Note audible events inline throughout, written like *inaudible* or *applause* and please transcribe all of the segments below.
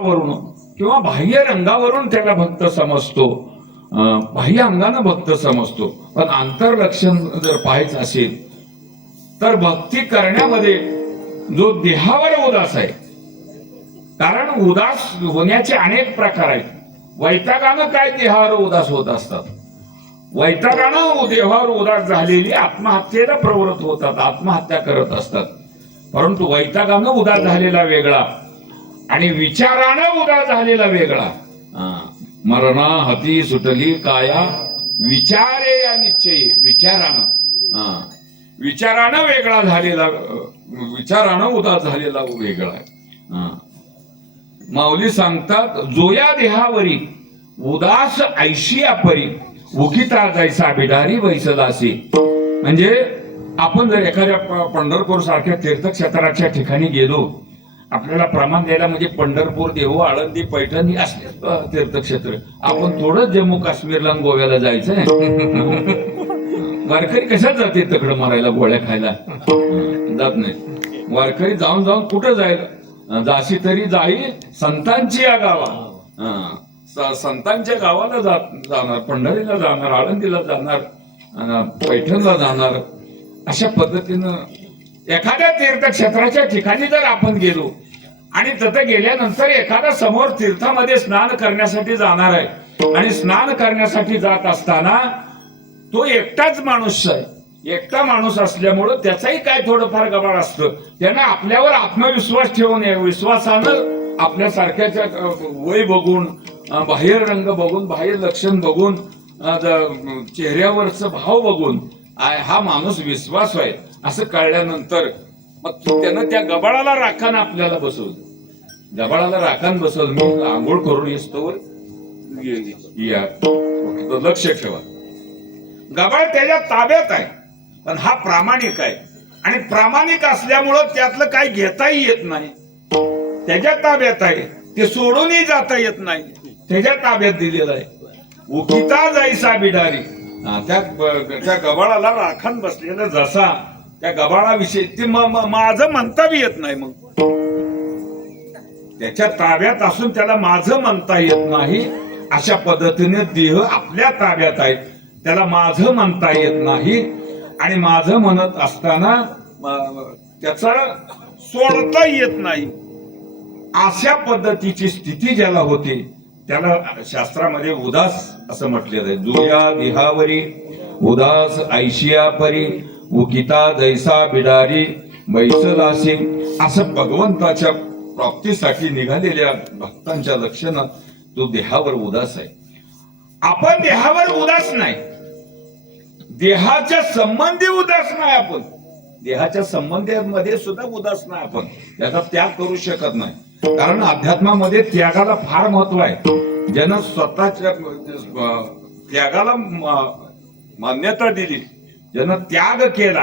वरून किंवा बाह्य रंगावरून त्याला भक्त समजतो. बाह्य अंगानं भक्त समजतो. पण आंतरलक्षण जर पाहायचं असेल तर भक्ती करण्यामध्ये जो देहावर उदास आहे कारण उदास होण्याचे अनेक प्रकार आहेत. वैतागानं काय देहावर उदास होत असतात? वैतागानं देहावर उदास झालेली आत्महत्येला प्रवृत्त होतात आत्महत्या करत असतात. परंतु वैतागानं उदास झालेला वेगळा आणि विचारानं उदास झालेला वेगळा. मरणा हती सुटली काया विचारे या निश्चयी विचारानं. विचारानं वेगळा झालेला विचारानं उदास झालेला वेगळा आहे. माऊली सांगतात जोया देहावरी उदास ऐशिया परी उकिता जायचा बिडारी बैसलासी म्हणजे आपण जर एखाद्या पंढरपूर सारख्या तीर्थक्षेत्राच्या ठिकाणी गेलो आपल्याला प्रमाण द्यायला म्हणजे पंढरपूर देहू आळंदी पैठण ही असले तीर्थक्षेत्र. आपण थोडं जम्मू काश्मीरला आणि गोव्याला जायचंय. वारकरी कशात जाते तकड मारायला गोळ्या खायला? जात नाही. वारकरी जाऊन जाऊन कुठं जायला जाशी तरी जाई संतांची या गावा. हा. संतांच्या गावाला जात जाणार पंढरीला जाणार आळंदीला जाणार पैठणला जाणार. अशा पद्धतीनं एखाद्या तीर्थक्षेत्राच्या ठिकाणी जर आपण गेलो आणि तिथं गेल्यानंतर एखादा समोर तीर्थामध्ये स्नान करण्यासाठी जाणार आहे आणि स्नान करण्यासाठी जात असताना तो एकटाच माणूस आहे. एकटा माणूस असल्यामुळं त्याचाही काय थोडंफार गबाळ असतं. त्यानं आपल्यावर आत्मविश्वास ठेवून विश्वासानं आपल्यासारख्याच्या वय बघून बाह्य रंग बघून बाह्य लक्षण बघून चेहऱ्यावरचं भाव बघून हा माणूस विश्वास आहे असं कळल्यानंतर मग त्यानं त्या गबाळाला राखान आपल्याला बसवलं. गबाळाला राखान बसवलं. मी आंघोळ करून येस्तोवर लक्ष ठेवा. गबाळ त्याच्या ताब्यात आहे. पण हा प्रामाणिक आहे. आणि प्रामाणिक असल्यामुळं त्यातलं काही घेताही येत नाही. त्याच्या ताब्यात आहे. ते सोडूनही जाता येत नाही. त्याच्या ताब्यात दिलेलं आहे. उकिता जाईसा बिडारी. त्या त्या गबाळाला राखण बसलेला जसा त्या गबाळाविषयी ते माझं म्हणता बी येत नाही मग. त्याच्या ताब्यात असून त्याला माझं म्हणता येत नाही अशा पद्धतीने देह आपल्या ताब्यात आहे. त्याला माझं म्हणता येत नाही आणि माझं म्हणत असताना त्याचा सोडता येत नाही. अशा पद्धतीची स्थिती ज्याला होती त्याला शास्त्रामध्ये उदास असं म्हटलेलं आहे. जुया देहावरी उदास ऐशिया परी उकिता जैसा बिडारी मैसलासी असं भगवंताच्या प्राप्तीसाठी निघालेल्या भक्तांच्या लक्षणात तो देहावर उदास आहे. आपण देहावर उदास नाही. देहाच्या संबंधी उदास नाही आपण. देहाच्या संबंधामध्ये सुद्धा उदास नाही आपण. त्याचा त्याग करू शकत नाही. कारण अध्यात्मामध्ये त्यागाला फार महत्त्व आहे. ज्यानं स्वतःच्या त्यागाला मान्यता दिली. ज्यानं त्याग केला.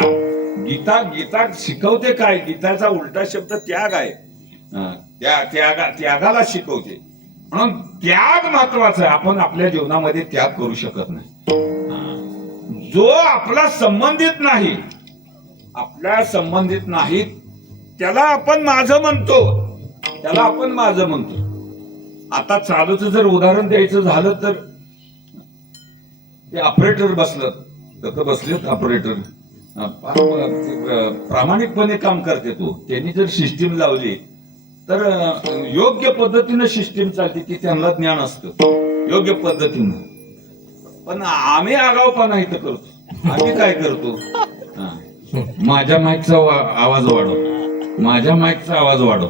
गीता गीता शिकवते काय? गीताचा उलटा शब्द त्याग आहे. त्या त्यागा त्यागाला शिकवते. म्हणून त्याग महत्त्वाचा आहे. आपण आपल्या जीवनामध्ये त्याग करू शकत नाही. जो आपला संबंधित नाही आपल्या संबंधित नाहीत त्याला आपण माझं म्हणतो. त्याला आपण माझं म्हणतो. आता चालूच जर उदाहरण द्यायचं झालं तर ते ऑपरेटर बसलं. तर बसलेत ऑपरेटर प्रामाणिकपणे काम करते तो. त्यांनी जर सिस्टीम लावली तर योग्य पद्धतीनं सिस्टीम चालते की त्यांना ज्ञान असतं. योग्य पद्धतीनं. पण आम्ही आगावपणा इथं करतो. आम्ही काय करतो? माझ्या माईकचा आवाज वाढव. माझ्या माईकचा आवाज वाढव.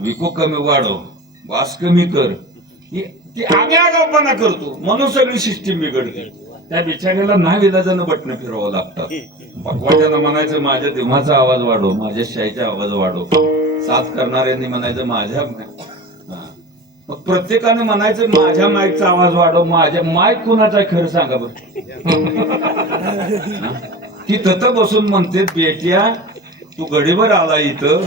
विको कमी वाढव. वास कमी कर. ती आम्ही आगावपणा करतो. म्हणून सगळी सिस्टीम बिघडते. त्या बिचाऱ्याला नाही विलाजानं बटणं फिरवावं लागतात पकवाच्यानं म्हणायचं माझ्या देवाचा आवाज वाढव माझ्या शाईचा आवाज वाढव. साथ करणाऱ्यांनी म्हणायचं माझ्या मग प्रत्येकाने म्हणायचं माझ्या माईकचा आवाज वाढव माझ्या माईक कुणाचा खरं सांगा बरं. ती तथं बसून म्हणते बेट्या तू गडीवर आला इथं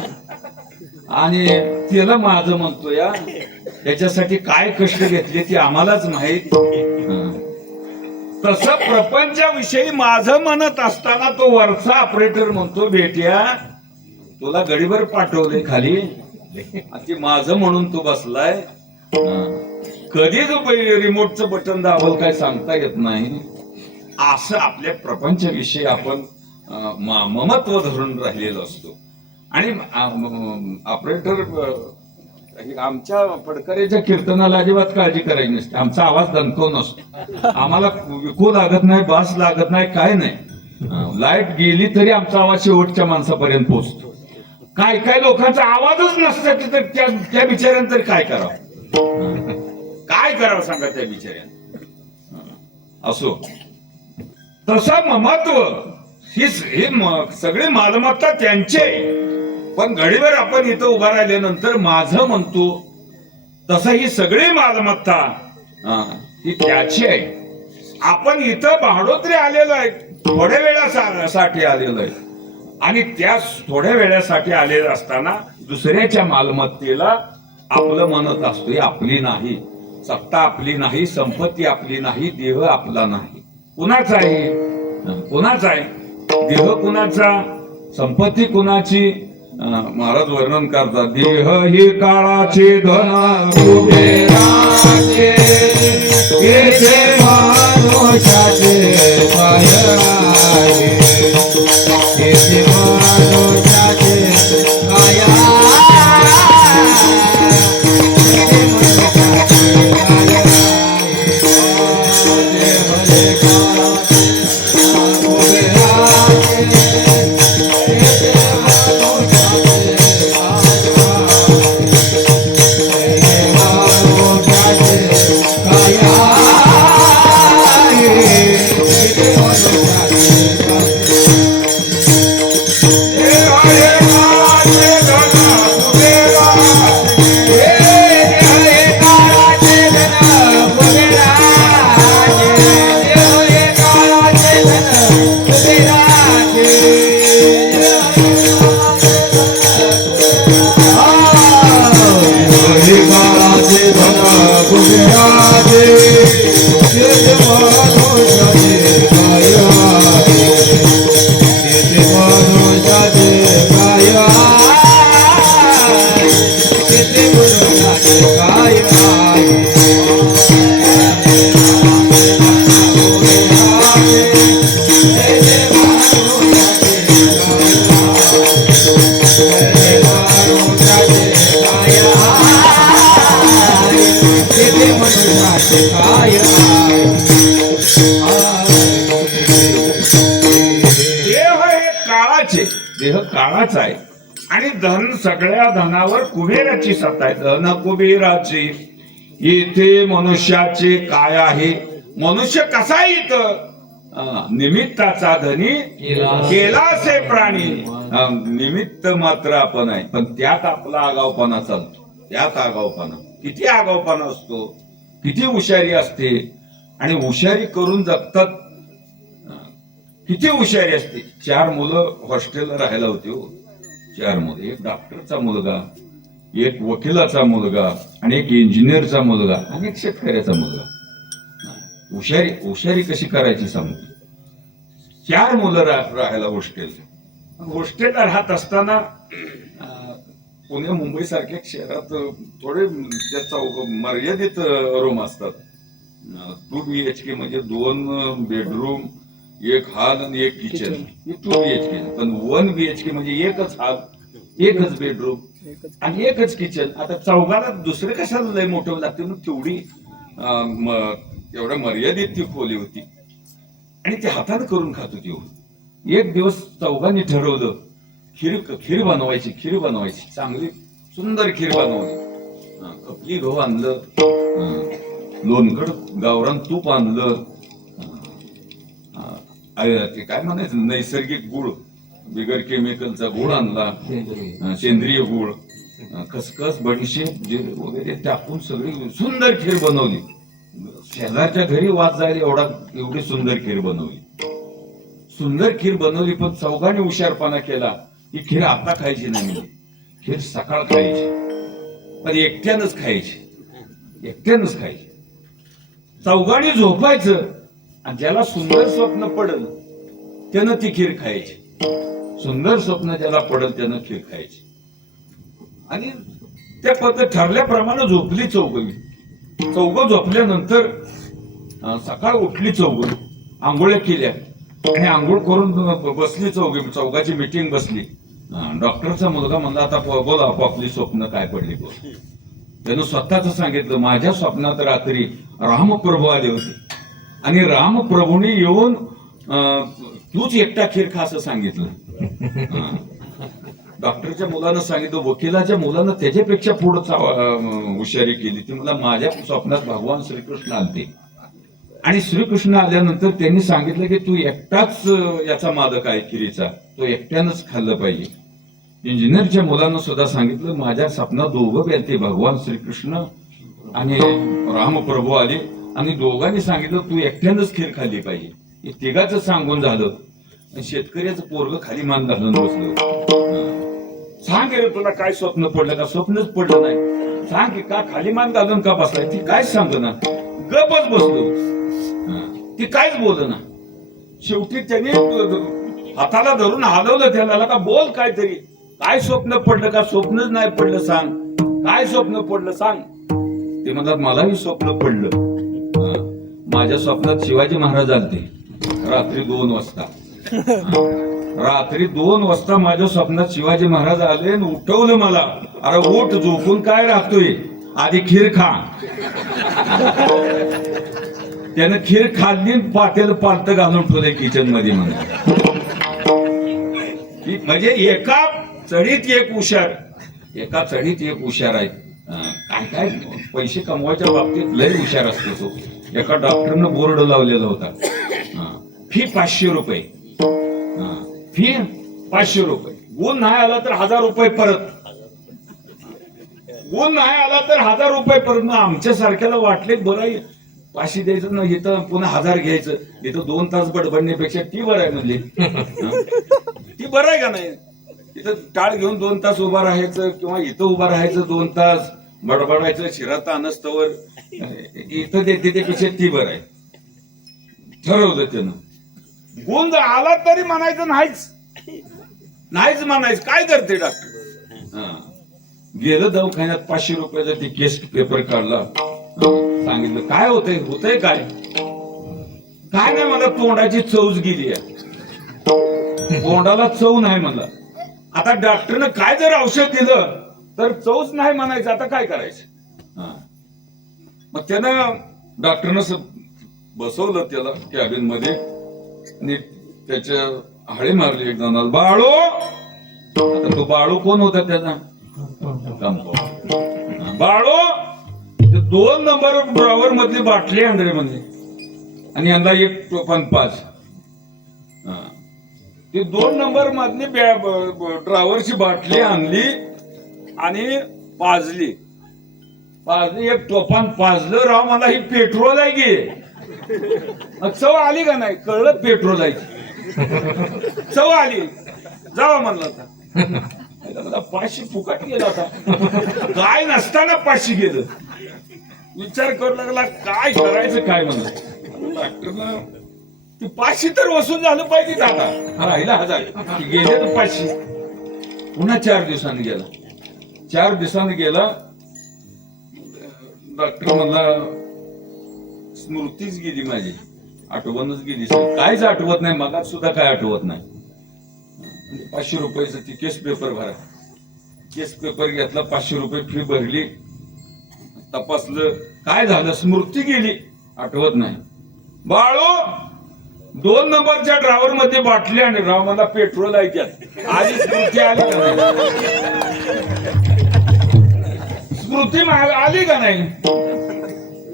आणि तिला माझं म्हणतो या त्याच्यासाठी काय कष्ट घेतले ते आम्हालाच माहीत तस प्रपंचाविषयी माझं म्हणत असताना तो वरचा ऑपरेटर म्हणतो बेट्या तुला गडीवर पाठवले खाली. आणि ते माझं म्हणून तू बसलाय. कधी जो रिमोटचं बटन दाबल काय सांगता येत नाही. असं आपल्या प्रपंचाविषयी आपण म- ममत्व धरून राहिलेलो असतो. आणि ऑपरेटर आमच्या फडकऱ्याच्या कीर्तनाला अजिबात काळजी करायची नसते. आमचा आवाज दणको नसतो आम्हाला विकू लागत नाही बास लागत नाही काय नाही. लाइट गेली तरी आमचा आवाज शेवटच्या माणसापर्यंत पोहोचतो. काय काय लोकांचा आवाजच नसतं की तर त्या त्या बिचाऱ्यानं तरी काय करावं? काय करावं सांगा त्या बिचाऱ्यानं? असो. तसं ममत्व ही सगळी मालमत्ता त्यांची आहे. पण घडीभर आपण इथं उभा राहिल्यानंतर माझं म्हणतो तसं ही सगळी मालमत्ता हा, ही त्याची आहे. आपण इथं भाडोत्री आलेलो आहे थोड्या वेळासाठी आलेलो आहे. आणि त्या थोड्या वेळासाठी आलेलं असताना दुसऱ्याच्या मालमत्तेला आपलं म्हणत असतो आपली नाही. सत्ता आपली नाही संपत्ती आपली नाही देह आपला नाही. कुणाचा आहे? कुणाचा आहे? देह कुणाचा? संपत्ती कुणाची? महाराज वर्णन करतात. देह ही काळाचे धन कुबेराचे मानुषाचे मानुषाचे सगळ्या धनावर कुबेराची सत्ता धन कुबेराची. इथे मनुष्याचे काय आहे? मनुष्य कसा आहे इथं? निमित्ताचा धनी केला असे प्राणी निमित्त मात्र आपण आहे. पण त्यात आपला आगावपणा चालतो. त्यात आगावपणा किती आगावपणा असतो? किती हुशारी असते? आणि हुशारी करून जगतात. किती हुशारी असते? चार मुलं हॉस्टेलला राहायला होती हो. चार मुलं एक डॉक्टरचा मुलगा एक वकिलाचा मुलगा आणि एक इंजिनियरचा मुलगा आणि एक शेतकऱ्याचा मुलगा. हुशारी हुशारी कशी करायची सांगतो चार मुलं राहायला हॉस्टेल हॉस्टेलला राहत असताना पुणे मुंबई सारख्या शहरात थोडे त्याचा मर्यादित रूम असतात. टू बी एच के म्हणजे दोन बेडरूम एक हॉल आणि एक kitchen. Two B H K पण वन बी एच के म्हणजे एकच हॉल एकच बेडरूम आणि एकच किचन. आता चौघाला दुसरं कशाला लय मोठं लागते? मग तेवढी एवढ्या मर्यादित ती खोली होती. आणि ते हाताने करून खात होती हो. एक दिवस चौघांनी ठरवलं खीर खीर बनवायची खीर बनवायची. चांगली सुंदर खीर बनवली. अं, खपली गहू आणलं. अं, लोणकड गावरान तूप आणलं. ते काय म्हणायचं? नैसर्गिक गुळ. बिगर केमिकलचा गुळ आणला. सेंद्रिय. गुळ. खसखस बडीशेप जिरे वगैरे टाकून सगळी सुंदर खीर बनवली. शेजारच्या घरी वाद जायला एवढा एवढी सुंदर खीर बनवली. सुंदर खीर बनवली पण चौघाने हुशारपणा केला ही खीर आता खायची नाही खीर सकाळ खायची पण एकट्यानंच खायची. एकट्यानंच खायची. चौघाने झोपायचं. आणि ज्याला सुंदर स्वप्न पडल त्यानं ती खीर खायची. सुंदर स्वप्न ज्याला पडल त्यानं खीर खायची. आणि त्या पद्धत ठरल्याप्रमाणे झोपली चौघी चौघ झोपल्यानंतर सकाळ उठली चौघ आंघोळ्या केल्या. आणि आंघोळ करून बसली चौघी चौघाची मिटिंग बसली. डॉक्टरचा मुलगा म्हणला आता बोला आपापली स्वप्न काय पडली बोल. त्यानं स्वतःच सांगितलं माझ्या स्वप्नात रात्री रामप्रभू आले होते. आणि रामप्रभूने येऊन तूच एकटा खीर खा असं सांगितलं. *laughs* डॉक्टरच्या मुलानं सांगितलं वकिलाच्या मुलानं त्याच्यापेक्षा पुढे हुशारी केली. ती मला माझ्या स्वप्नात भगवान श्रीकृष्ण आलते. आणि श्रीकृष्ण आल्यानंतर त्यांनी सांगितलं की तू एकटाच याचा मालक आहे खिरीचा. तो एकट्यानंच खाल्लं पाहिजे. इंजिनियरच्या मुलानं सुद्धा सांगितलं माझ्या स्वप्नात दोघं व्यक्ती भगवान श्रीकृष्ण आणि रामप्रभू आले. आणि दोघांनी सांगितलं तू एकट्यानंच खीर खाल्ली पाहिजे. हे तिघाच सांगून झालं. आणि शेतकऱ्याचं पोरग खाली मान घालून बसलं. सांग रे तुला काय स्वप्न पडलं का? स्वप्नच पडलं नाही. सांग की का खाली मान घालून का बसलाय? ती काय सांग ना गपच बसलो. ती कायच बोल ना शेवटी त्याने हाताला धरून हलवलं त्याला का बोल काहीतरी. काय स्वप्न पडलं का? स्वप्नच नाही पडलं सांग. काय स्वप्न पडलं सांग. ते म्हणतात मलाही स्वप्न पडलं. माझ्या स्वप्नात शिवाजी महाराज आलते. रात्री दोन वाजता. रात्री दोन वाजता माझ्या स्वप्नात शिवाजी महाराज आले आणि उठवलं मला. अरे ओठ झोपून काय राहतोय? आधी खीर खा. त्यानं खीर खाल्ली पाटेल पालत घालून ठेवलंय किचनमध्ये म्हणून. म्हणजे एका चढीत एक हुशार. एका चढीत एक हुशार आहे. काय काय? पैसे कमवायच्या बाबतीत लय हुशार असतो तो. एका डॉक्टरनं बोर्ड लावलेला होता. फी पाचशे रुपये. फी पाचशे रुपये. गुण नाही आला तर हजार रुपये परत. गुण नाही आला तर हजार रुपये परत. मग आमच्या सारख्याला वाटले बरं आहे. पाचशे द्यायचं ना इथं पुन्हा हजार घ्यायचं. इथं दोन तास बडबडण्यापेक्षा ती बरं आहे म्हणजे. ती बरं आहे का नाही? इथं टाळ घेऊन दोन तास उभा राहायचं किंवा इथं उभा राहायचं दोन तास. बडबडायचं शिरात अनस्तवर इथं देते त्यापेक्षा ती बरं आहे. ठरवलं त्यानं. गुण जर आला तरी म्हणायचं नाहीच. नाहीच म्हणायचं. काय करते डॉक्टर हा. गेलं दवाखान्यात पाचशे रुपयाचा ते केस पेपर काढला. सांगितलं काय होतंय? होतंय काय? काय नाही मला तोंडाची चवच गेली आहे. तोंडाला चव नाही म्हणला. आता डॉक्टरनं काय जर औषध दिलं तर चौच नाही म्हणायचं आता काय करायचं? मग त्यानं डॉक्टरनं बसवलं त्याला कॅबिनमध्ये आणि त्याच्या हळी मारली एक जणाला. बाळू! आता तो बाळू कोण होता त्याचा? बाळो! बाळू दोन नंबर ड्रॉवर मधली बाटली आणले म्हणजे आणि यंदा एक टोपण पाच. हा. ती दोन नंबर मधली ड्रायव्हरची बाटली आणली. आणि पाजली. पाजली एक टोपान पाजलं राव मला ही पेट्रोल आहे की? मग चव आली का नाही? कळलं पेट्रोल आहे. की. चव आली. जावा म्हणलं आता. मला पाचशे फुकट गेला होता काय नसताना पाचशे गेलं. विचार करू लागला काय करायचं काय म्हणलं? डॉक्टरनं ते पाचशे तर वसूल झालं पाहिजे आता. राहिला हजार. गेले तर पाचशे. पुन्हा चार दिवसांनी गेला. चार दिवसांनी गेला. डॉक्टर म्हणला स्मृतीच गेली माझी. आठवणच गेली काहीच आठवत नाही मगात सुद्धा काय आठवत नाही. म्हणजे पाचशे रुपयाचं ती केस पेपर भरा. केस पेपर घेतला पाचशे रुपये फी भरली. तपासलं काय झालं? स्मृती गेली. आठवत नाही. बाळू दोन नंबरच्या ड्रायव्हरमध्ये बाटली आणि राव मला पेट्रोल ऐकत आधी स्मृती आली स्मृती आली का नाही?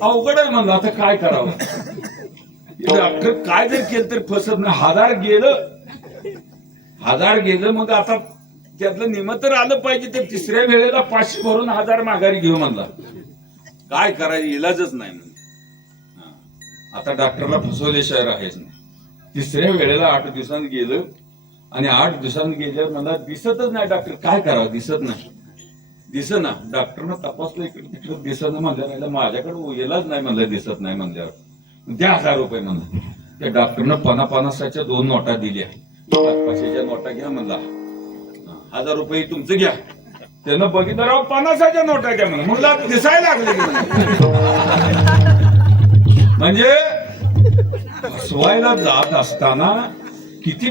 अवघड आहे म्हणलं आता काय करावं? डॉक्टर काय जर केलं तरी फसत नाही. हजार गेलं. हजार गेलं मग आता त्यातलं निम तर आलं पाहिजे ते तिसऱ्या वेळेला पाचशे भरून हजार माघारी घेऊ म्हणला. काय करायचं? इलाजच नाही म्हणजे आता डॉक्टरला फसवल्याशिवाय आहेच नाही. तिसऱ्या वेळेला आठ दिवसांत गेलं आणि आठ दिवसांत गेल्यावर मला दिसतच नाही डॉक्टर. काय करावं? दिसत नाही. दिसना. डॉक्टरनं तपासलं इकडे तिकडे दिसना म्हणल्यावर माझ्याकडे येलाच नाही म्हणलं दिसत नाही म्हणल्यावर. द्या हजार रुपये म्हणलं. त्या डॉक्टरनं पन्ना पन्नासाच्या दोन नोटा दिल्या. पाचशेच्या नोटा घ्या म्हणला. हजार रुपये तुमचं घ्या. त्यानं बघितलं राव पन्नासाच्या नोटा द्या म्हणलं. मुला दिसायला लागले. म्हणजे फसवायला जात असताना किती